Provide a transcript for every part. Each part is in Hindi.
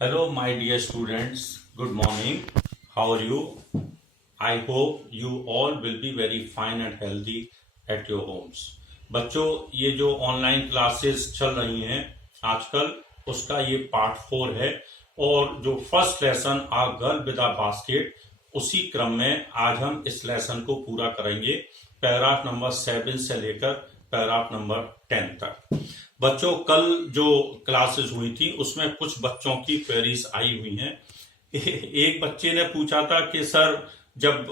Hello, my dear students. Good morning. How are you? I hope you all will be very fine and healthy at your homes. बच्चों, ये जो ऑनलाइन क्लासेस चल रही हैं आजकल, उसका ये पार्ट 4 है और जो first lesson a girl with a basket, उसी क्रम में आज हम इस लेसन को पूरा करेंगे पैराग्राफ नंबर 7 से लेकर पैराग्राफ नंबर 10 तक। बच्चों, कल जो क्लासेस हुई थी उसमें कुछ बच्चों की क्वेरीज आई हुई हैं। एक बच्चे ने पूछा था कि सर, जब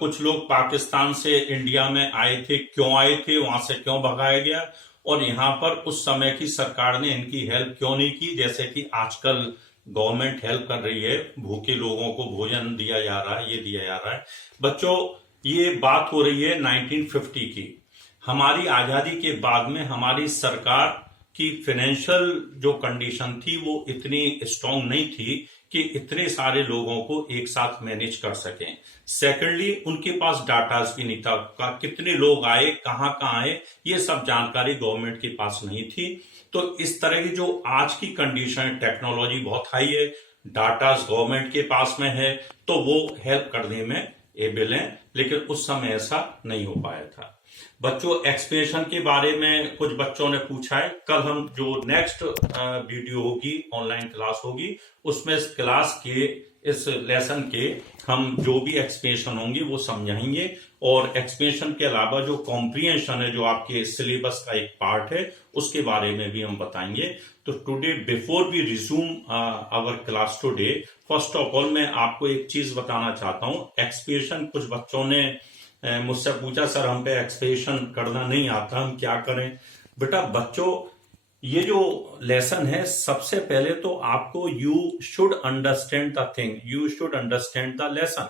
कुछ लोग पाकिस्तान से इंडिया में आए थे, क्यों आए थे, वहां से क्यों भगाया गया, और यहाँ पर उस समय की सरकार ने इनकी हेल्प क्यों नहीं की, जैसे कि आजकल गवर्नमेंट हेल्प कर रही है, भूखे लोगों को भोजन दिया जा रहा है, ये दिया जा रहा है। बच्चों, ये बात हो रही है 1950 की। हमारी आजादी के बाद में हमारी सरकार की फाइनेंशियल जो कंडीशन थी वो इतनी स्ट्रांग नहीं थी कि इतने सारे लोगों को एक साथ मैनेज कर सकें। सेकेंडली, उनके पास डाटाज भी नहीं था का कितने लोग आए, कहाँ कहाँ आए, ये सब जानकारी गवर्नमेंट के पास नहीं थी। तो इस तरह की जो आज की कंडीशन, टेक्नोलॉजी बहुत हाई है, डाटाज गवर्नमेंट के पास में है, तो वो हेल्प करने में एबल है, लेकिन उस समय ऐसा नहीं हो पाया था। बच्चों, एक्सप्रेशन के बारे में कुछ बच्चों ने पूछा है। कल हम जो नेक्स्ट वीडियो होगी, ऑनलाइन क्लास होगी, उसमें इस क्लास के, इस लेसन के हम जो भी एक्सप्रेशन होंगे वो समझाएंगे, और एक्सप्रेशन के अलावा जो कॉम्प्रिहेंशन है, जो आपके सिलेबस का एक पार्ट है, उसके बारे में भी हम बताएंगे। तो today, before we resume our class today, first of all मैं आपको एक चीज बताना चाहता हूं। एक्सप्रेशन, कुछ बच्चों ने मुझसे पूछा, सर हम पे एक्सप्रेशन करना नहीं आता, हम क्या करें। बेटा बच्चों, ये जो लेसन है, सबसे पहले तो आपको you should understand the thing, you should understand the lesson.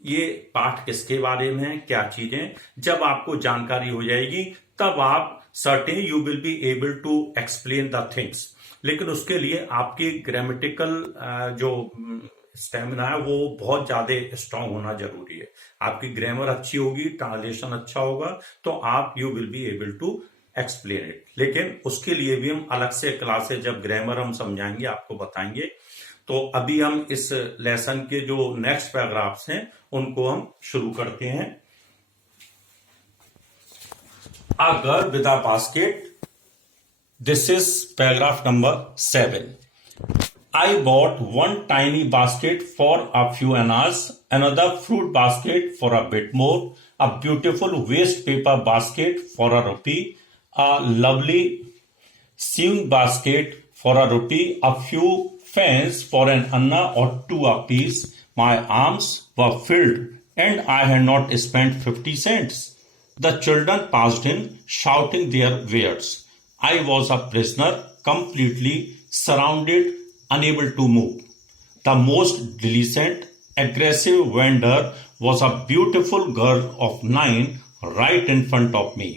ये पाठ किसके बारे में है, क्या चीजें, जब आपको जानकारी हो जाएगी तब आप certain you will be able to explain the things. लेकिन उसके लिए आपकी ग्रामेटिकल जो स्टेमिना है वो बहुत ज्यादा स्ट्रांग होना जरूरी है। आपकी ग्रामर अच्छी होगी, ट्रांसलेशन अच्छा होगा, तो आप you will be able to explain it. लेकिन उसके लिए भी हम अलग से क्लासेस, जब ग्रामर हम समझाएंगे, आपको बताएंगे। तो अभी हम इस लेसन के जो नेक्स्ट पैराग्राफ्स हैं उनको हम शुरू करते हैं। A girl with a basket, this is paragraph number 7. I bought one tiny basket for a few annas, another fruit basket for a bit more, a beautiful waste paper basket for a rupee, a lovely sewing basket for a rupee, a few fans for an anna or two apiece. My arms were filled and I had not spent 50 cents. The children passed in, shouting their wares. I was a prisoner, completely surrounded, unable to move. The most decent, aggressive vendor was a beautiful girl of 9 right in front of me.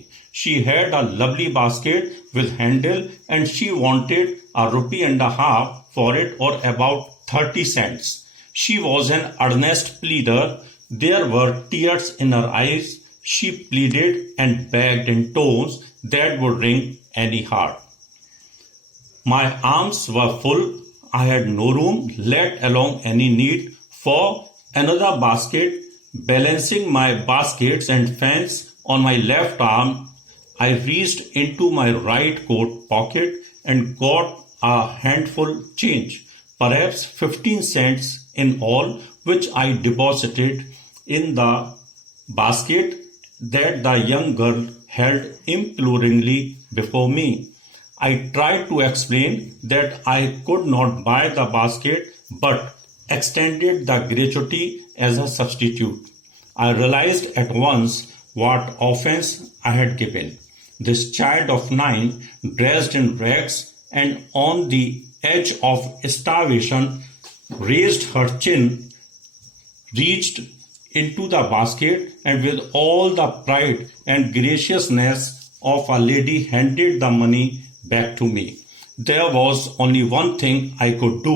She had a lovely basket with handle and she wanted a rupee and a half for it, or about 30 cents. She was an earnest pleader. There were tears in her eyes. She pleaded and begged in tones that would wring any heart. My arms were full. I had no room, let alone any need for another basket. Balancing my baskets and fans on my left arm, I reached into my right coat pocket and got a handful change, perhaps 15 cents in all, which I deposited in the basket that the young girl held imploringly before me. I tried to explain that I could not buy the basket, but extended the gratuity as a substitute. I realized at once what offense I had given. This child of 9, dressed in rags and on the edge of starvation, raised her chin, reached into the basket, and with all the pride and graciousness of a lady handed the money back to me. There was only one thing I could do.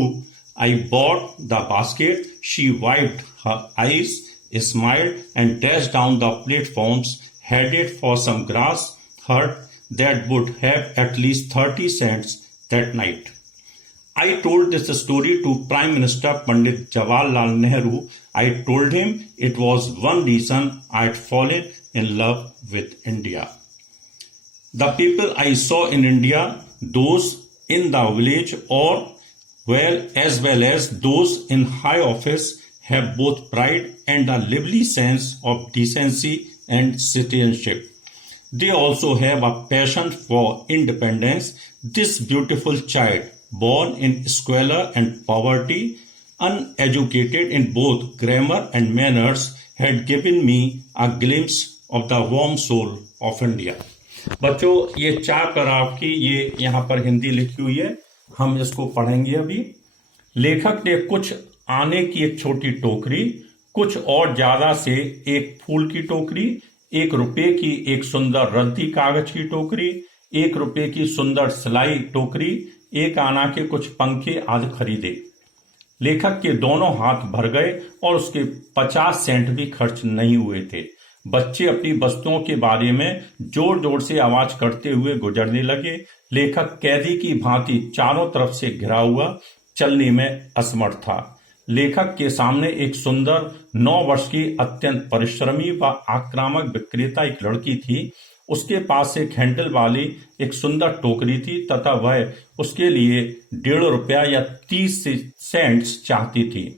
I bought the basket. She wiped her eyes, smiled, and dashed down the platforms, headed for some grass hut that would have at least 30 cents that night. I told this story to Prime Minister Pandit Jawaharlal Nehru. I told him it was one reason I had fallen in love with India. The people I saw in India, those in the village as well as those in high office, have both pride and a lively sense of decency and citizenship. They also have a passion for independence. This beautiful child, born in squalor and poverty, uneducated in both grammar and manners, had given me a glimpse of the warm soul of India. बच्चों, ये 4 पैराग्राफ की ये यहाँ पर हिंदी लिखी हुई है, हम इसको पढ़ेंगे अभी। लेखक ने कुछ आने की एक छोटी टोकरी, कुछ और ज्यादा से एक फूल की टोकरी, 1 रुपए की एक सुंदर रद्दी कागज की टोकरी, 1 रुपए की सुंदर सिलाई टोकरी, 1 आना के कुछ पंखे आदि खरीदे। लेखक के दोनों हाथ भर गए और उसके 50 सेंट भी खर्च नहीं हुए थे। बच्चे अपनी वस्तुओं के बारे में जोर जोर से आवाज करते हुए गुजरने लगे। लेखक कैदी की भांति चारों तरफ से घिरा हुआ चलने में असमर्थ था। लेखक के सामने एक सुंदर 9 वर्ष की अत्यंत परिश्रमी व आक्रामक विक्रेता एक लड़की थी। उसके पास एक हैंडल वाली एक सुंदर टोकरी थी तथा वह उसके लिए 1.5 रुपया या 30 सेंट्स चाहती थी।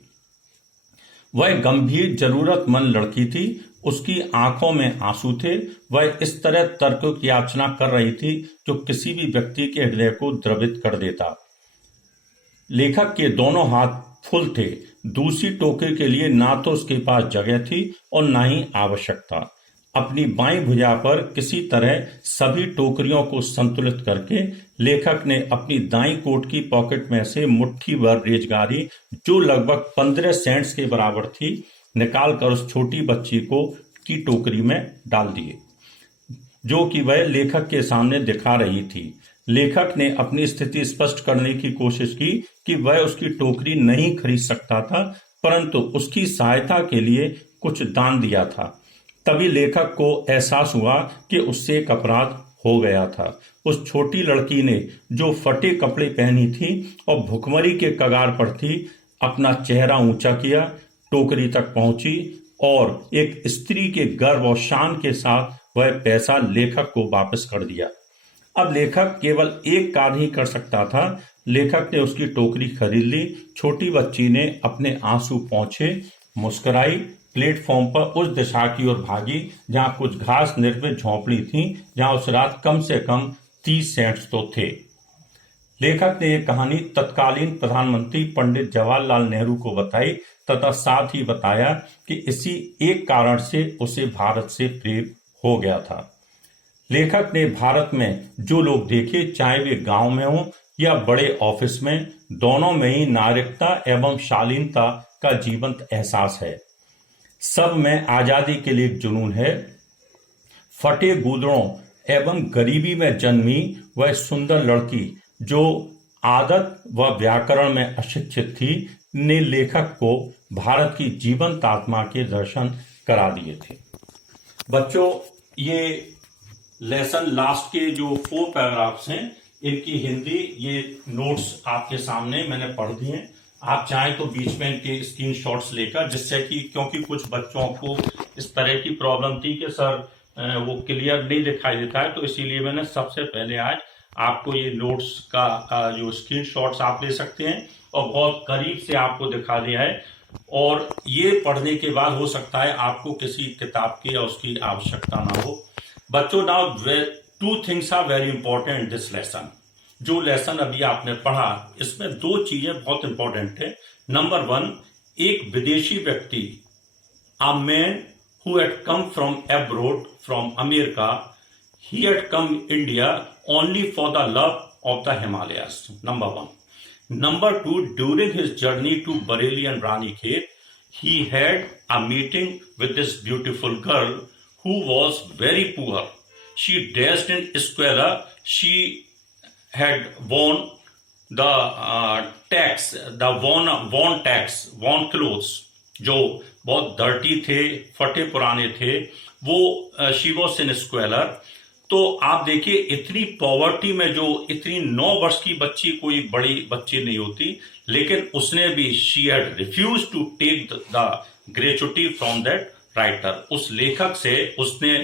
वह गंभीर जरूरतमंद लड़की थी। उसकी आंखों में आंसू थे। वह इस तरह तर्क की याचना कर रही थी जो किसी भी व्यक्ति के हृदय को द्रवित कर देता। लेखक के दोनों हाथ फुल थे। दूसरी टोकरी के लिए ना तो उसके पास जगह थी और ना ही आवश्यकता। अपनी बाईं भुजा पर किसी तरह सभी टोकरियों को संतुलित करके लेखक ने अपनी दाईं कोट की पॉकेट में से मुट्ठी भर रेजगारी, जो लगभग 15 सेंट्स के बराबर थी, निकालकर उस छोटी बच्ची की टोकरी में डाल दिए, जो कि वह लेखक के सामने दिखा रही थी। लेखक ने अपनी स्थिति स्पष्ट करने की कोशिश की कि वह उसकी टोकरी नहीं खरीद सकता था, परंतु उसकी सहायता के लिए कुछ दान दिया था। तभी लेखक को एहसास हुआ कि उससे एक अपराध हो गया था। उस छोटी लड़की ने, जो फटे कपड़े पहनी थी और भुखमरी के कगार पर थी, अपना चेहरा ऊंचा किया, टोकरी तक पहुंची और एक स्त्री के गर्व और शान के साथ वह पैसा लेखक को वापस कर दिया। अब लेखक केवल एक कार्य ही कर सकता था। लेखक ने उसकी टोकरी खरीद ली। छोटी बच्ची ने अपने आंसू पोंछे, मुस्कुराई, प्लेटफॉर्म पर उस दिशा की ओर भागी जहां कुछ घास निर्मित झोंपड़ी थी, जहां उस रात कम से कम 30 सेंट्स तो थे। लेखक ने यह कहानी तत्कालीन प्रधानमंत्री पंडित जवाहरलाल नेहरू को बताई तथा साथ ही बताया कि इसी एक कारण से उसे भारत से प्रेम हो गया था। लेखक ने भारत में जो लोग देखे, चाहे वे गांव में हों या बड़े ऑफिस में, दोनों में ही नागरिकता एवं शालीनता का जीवंत एहसास है। सब में आजादी के लिए जुनून है। फटे गूदड़ों एवं गरीबी में जन्मी वह सुंदर लड़की, जो आदत व व्याकरण में अशिक्षित थी, ने लेखक को भारत की जीवंत आत्मा के दर्शन करा दिए थे। बच्चों, ये लेसन लास्ट के जो 4 पैराग्राफ्स हैं, इनकी हिंदी ये नोट्स आपके सामने मैंने पढ़ दिए। आप चाहें तो बीच में इनके स्क्रीनशॉट्स लेकर, जिससे कि क्योंकि कुछ बच्चों को इस तरह की प्रॉब्लम थी कि सर वो क्लियर नहीं दिखाई देता है, तो इसीलिए मैंने सबसे पहले आज आपको ये नोट्स का जो स्क्रीनशॉट्स आप ले सकते हैं और बहुत करीब से आपको दिखा दिया है। और ये पढ़ने के बाद हो सकता है आपको किसी किताब की या उसकी आवश्यकता ना हो। बच्चों, now 2 things are very important in this lesson. जो लेसन अभी आपने पढ़ा, इसमें 2 चीजें बहुत इंपॉर्टेंट है। नंबर 1, एक विदेशी व्यक्ति, a man who had come from abroad, from America, he had come India only for the love of the Himalayas. Number 1. Number 2, during his journey to Bareilly and Ranikhet, he had a meeting with this beautiful girl who was very poor. She dressed in squalor. She had worn the tax, the worn clothes, जो बहुत डर्टी थे, फटे पुराने थे, वो she was in squalor. तो आप देखिए इतनी पॉवर्टी में जो इतनी 9 वर्ष की बच्ची कोई बड़ी बच्ची नहीं होती, लेकिन उसने भी she had refuse to take the gratuity from that writer. उस लेखक से उसने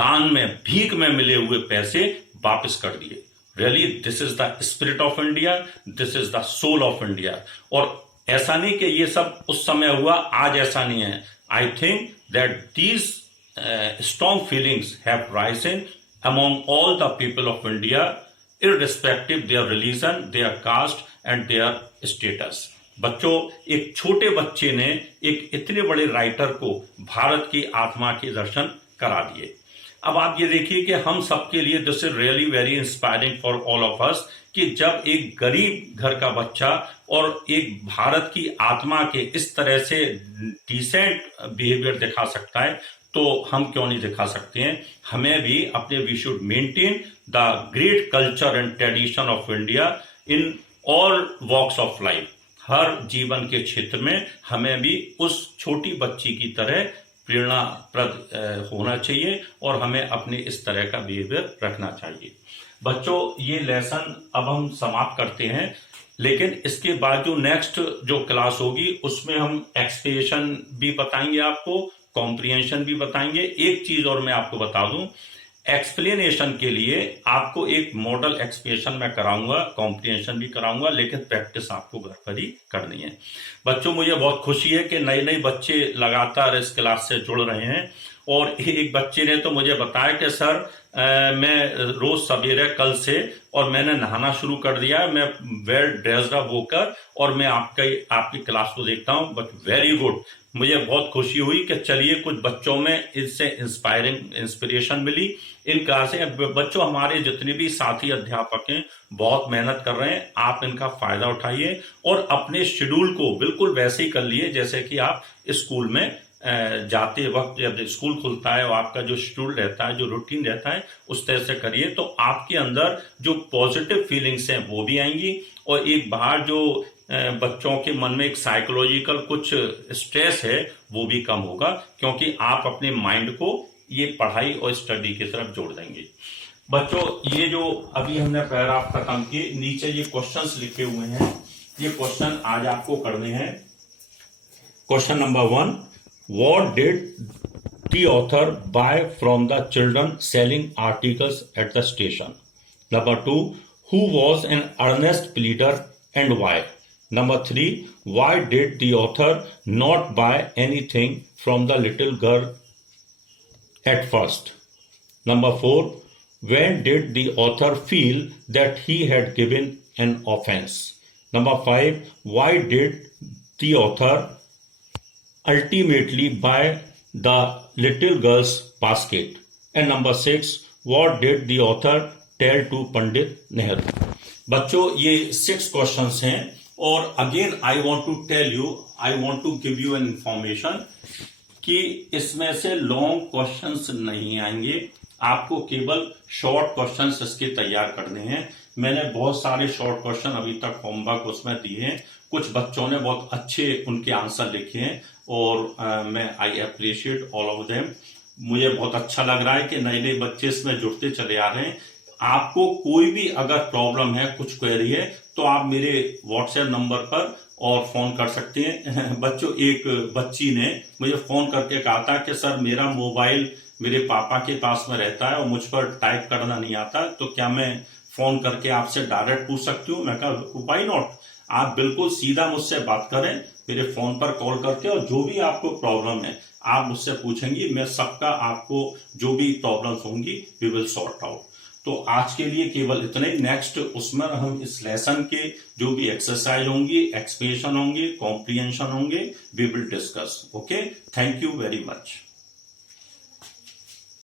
दान में भीख में मिले हुए पैसे वापस कर दिए। Really this is the spirit of India, this is the soul of India. और ऐसा नहीं कि ये सब उस समय हुआ, आज ऐसा नहीं है। I think that these strong feelings have Ryzen among all the people of India, irrespective their religion, their caste and their status। बच्चों, एक छोटे बच्चे ने एक इतने बड़े राइटर को भारत की आत्मा के दर्शन करा दिए। अब आप ये देखिए कि हम सबके लिए this is really very inspiring for all of us कि जब एक गरीब घर का बच्चा और एक भारत की आत्मा के इस तरह से डिसेंट बिहेवियर दिखा सकता है, तो हम क्यों नहीं दिखा सकते हैं। हमें भी अपने we should maintain the great culture and tradition of India in all walks of life. हर जीवन के क्षेत्र में हमें भी उस छोटी बच्ची की तरह प्रेरणाप्रद होना चाहिए और हमें अपने इस तरह का बिहेवियर रखना चाहिए। बच्चों, ये लेसन अब हम समाप्त करते हैं, लेकिन इसके बाद जो नेक्स्ट जो क्लास होगी उसमें हम एक्सप्रेशन भी बताएंगे, आपको कॉम्प्रिहेंशन भी बताएंगे। एक चीज और मैं आपको बता दूं, एक्सप्लेनेशन के लिए आपको एक मॉडल एक्सप्रेशन मैं कराऊंगा, कॉम्प्रिहेंशन भी कराऊंगा, लेकिन प्रैक्टिस आपको घर पर ही करनी है। बच्चों, मुझे बहुत खुशी है कि नए नए बच्चे लगातार इस क्लास से जुड़ रहे हैं। और एक बच्चे ने तो मुझे बताया कि सर मैं रोज सवेरे कल से और मैंने नहाना शुरू कर दिया, मैं वेल ड्रेस्ड अप होकर और मैं आपकी क्लास को देखता हूं। बट वेरी गुड, मुझे बहुत खुशी हुई कि चलिए कुछ बच्चों में इससे इंस्पिरेशन मिली। इन क्लासें बच्चों, हमारे जितने भी साथी अध्यापक हैं बहुत मेहनत कर रहे हैं, आप इनका फायदा उठाइए और अपने शेड्यूल को बिल्कुल वैसे ही कर लिए जैसे कि आप स्कूल में जाते वक्त जब स्कूल खुलता है और आपका जो शेड्यूल रहता है, जो रूटीन रहता है, उस तरह से करिए। तो आपके अंदर जो पॉजिटिव फीलिंग्स हैं वो भी आएंगी और एक बाहर जो बच्चों के मन में एक साइकोलॉजिकल कुछ स्ट्रेस है वो भी कम होगा, क्योंकि आप अपने माइंड को ये पढ़ाई और स्टडी की तरफ जोड़ देंगे। बच्चों, ये जो अभी हमने पैराग्राफ खत्म किए, नीचे ये क्वेश्चंस लिखे हुए हैं, ये क्वेश्चन आज आपको करने हैं। Question number 1, What did the author buy from the children selling articles at the station? Number 2, who was an earnest pleader and why? Number 3, why did the author not buy anything from the little girl at first? Number 4, when did the author feel that he had given an offense? Number 5, why did the author ultimately buy the little girl's basket? And number 6, what did the author tell to Pandit Nehru? बच्चों, ये 6 क्वेश्चंस हैं और again I want to tell you, I want to give you an information कि इसमें से लॉन्ग क्वेश्चंस नहीं आएंगे, आपको केवल शॉर्ट क्वेश्चंस इसके तैयार करने हैं। मैंने बहुत सारे शॉर्ट क्वेश्चन अभी तक होमवर्क उसमें दिए हैं, कुछ बच्चों ने बहुत अच्छे उनके आंसर लिखे हैं और मैं I appreciate all of them. मुझे बहुत अच्छा लग रहा है कि नए नए बच्चे इसमें जुड़ते चले आ रहे हैं। आपको कोई भी अगर प्रॉब्लम है, कुछ क्वेरी है, तो आप मेरे व्हाट्सएप नंबर पर और फोन कर सकते हैं। बच्चों, एक बच्ची ने मुझे फोन करके कहा था कि सर मेरा मोबाइल मेरे पापा के पास में रहता है और मुझ पर टाइप करना नहीं आता, तो क्या मैं फोन करके आपसे डायरेक्ट पूछ सकती हूँ? मैं कहा व्हाई नॉट, आप बिल्कुल सीधा मुझसे बात करें मेरे फोन पर कॉल करके, और जो भी आपको प्रॉब्लम है आप मुझसे पूछेंगी, मैं सबका आपको जो भी प्रॉब्लम्स होंगी वी विल सॉर्ट आउट। तो आज के लिए केवल इतना ही। नेक्स्ट उसमें हम इस लेसन के जो भी एक्सरसाइज होंगी, एक्सप्रेशन होंगे, कॉम्प्रिहेंशन होंगे, we will discuss. Okay, thank you very much.